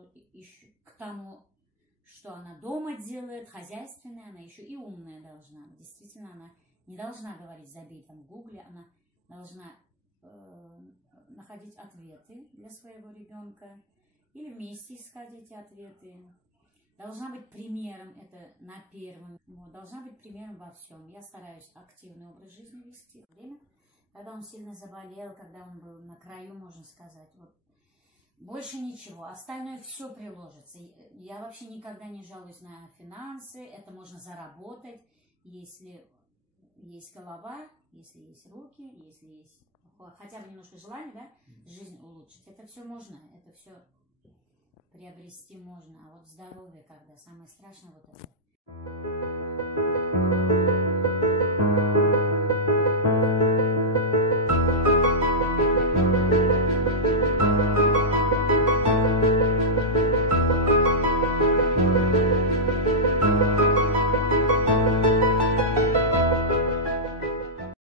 работу, к тому, что она дома делает, хозяйственная, она еще и умная должна. Действительно, она не должна говорить «забей там в гугле», она должна находить ответы для своего ребенка или вместе искать эти ответы. Должна быть примером, это на первом, должна быть примером во всем. Я стараюсь активный образ жизни вести. Время, когда он сильно заболел, когда он был на краю, можно сказать, вот, больше ничего, остальное все приложится. Я вообще никогда не жалуюсь на финансы, это можно заработать, если есть голова, если есть руки, если есть хотя бы немножко желания, да, жизнь улучшить. Это все можно, это все приобрести можно. А вот здоровье, когда самое страшное вот это.